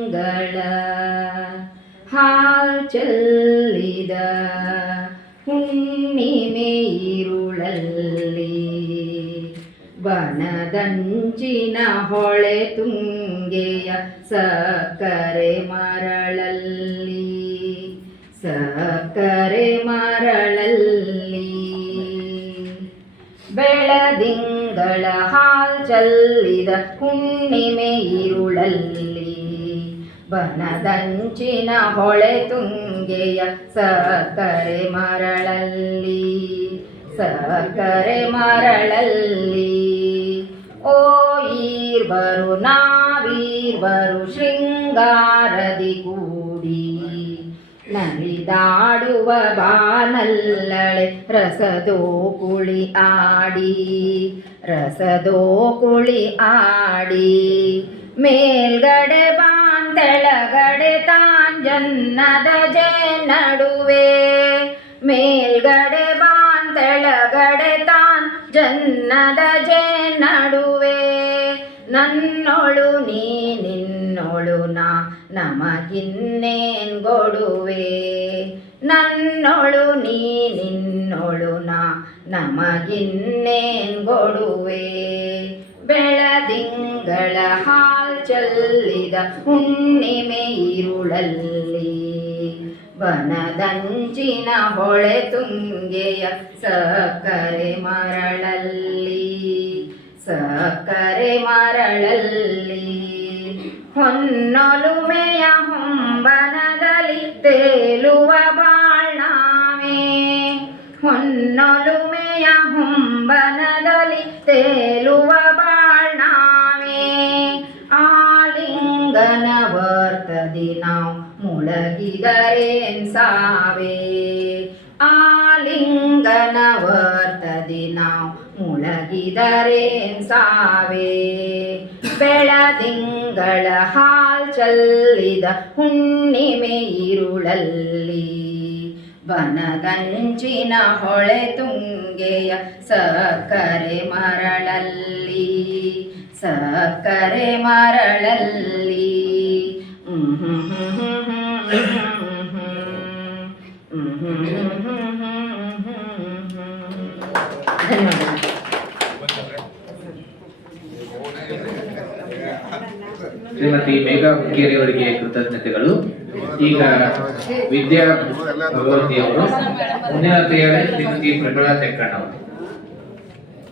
ಮಂಗಳ, ಹಾಲ್ ಚೆಲ್ಲಿದ ಹುಣ್ಣಿಮೆ ಇರುಳಲ್ಲಿ ಬನದಂಚಿನ ಹೊಳೆ ತುಂಗೆಯ ಸಕ್ಕರೆ ಮರಳಲ್ಲಿ. ಸಕ್ಕರೆ ಮರಳಲ್ಲಿ. ಬೆಳದಿಂಗಳ ಹಾಲ್ ಚೆಲ್ಲಿದ ಹುಣ್ಣಿಮೆ ಇರುಳಲ್ಲಿ ಬನದಂಚಿನ ಹೊಳೆ ತುಂಗೆಯ ಸಕ್ಕರೆ ಮರಳಲ್ಲಿ ಸಕ್ಕರೆ ಮರಳಲ್ಲಿ. ಓ ಈರ್ವರು ನಾವೀರ್ವರು ಶೃಂಗಾರದಿ ಕೂಡಿ, ನಲಿದಾಡುವ ಬಾನಲ್ಲಳೆ ರಸದೋ ಕುಳಿ ಆಡಿ, ರಸದೋ ಕುಳಿ ಆಡಿ. ಮೇಲ್ಗಡೆ ಬಾನ್ ತೆಳಗಡೆ ತಾಂಜನ್ನದ ಜನ್ನದ ಜೆ ನಡುವೆ ಮೇಲ್ಗಡೆ ಬಾನ್ ತೆಳಗಡೆ ತಾನ್ ಜನ್ನದ ಜೆ ನಡುವೆ ನನ್ನೊಳು ನೀ, ನಿನ್ನೊಳು ನಾ, ನಮಗಿನ್ನೇನ್ ಗೊಡುವೆ. ನನ್ನೊಳು ನೀ, ನಿನ್ನೊಳು ನಾ, ನಮಗಿನ್ನೇನ್ ಗೊಡುವೆ. ಬೆಳದಿಂಗಳ ಹಾಲ್ ಚೆಲ್ಲಿದ ಹುಣ್ಣಿಮೆ ಮೇರುಳಲ್ಲಿ ಬನದಂಚಿನ ಹೊಳೆ ತುಂಗೆಯ ಸಕ್ಕರೆ ಮರಳಲ್ಲಿ. ಸಕ್ಕರೆ ಮರಳಲ್ಲಿ. ಹೊನ್ನೊಲುಮೆಯ ಹೊಂಬನದಲ್ಲಿ ತೇಲುವ ಬಾಳ್ನಾವೆ ಹೊನ್ನೊಲುಮೆಯ ಹೊಂಬನದಲ್ಲಿ ತೇಲುವ ವರ್ತದಿ ನಾವು ಮುಳಗಿದರೇನ್ ಸಾವೇ. ಆಲಿಂಗನ ಬರ್ತದೆ ನಾವು ಮುಳಗಿದರೇನ್ ಸಾವೇ. ಬೆಳದಿಂಗಳ ಹಾಲ್ ಚಲ್ಲಿದ ಹುಣ್ಣಿಮೆ ಇರುಳಲ್ಲಿ. ಬನಗಂಚಿನ ಹೊಳೆ ತುಂಗೆಯ ಸಕ್ಕರೆ ಮರಳಲ್ಲಿ. ಸಕ್ಕರೆ ಮರಳಲ್ಲಿ. ಶ್ರೀಮತಿ ಮೇಘಾ ಹುಕ್ಕೇರಿ ಅವರಿಗೆ ಕೃತಜ್ಞತೆಗಳು. ಈಗ ವಿದ್ಯಾ ಭಗವತಿ ಅವರು ಮುಂದಿನ ತಯಾರಿ ಶ್ರೀಮತಿ ಪ್ರಮೀಳಾ ತೆಕ್ಕಣ್ಣ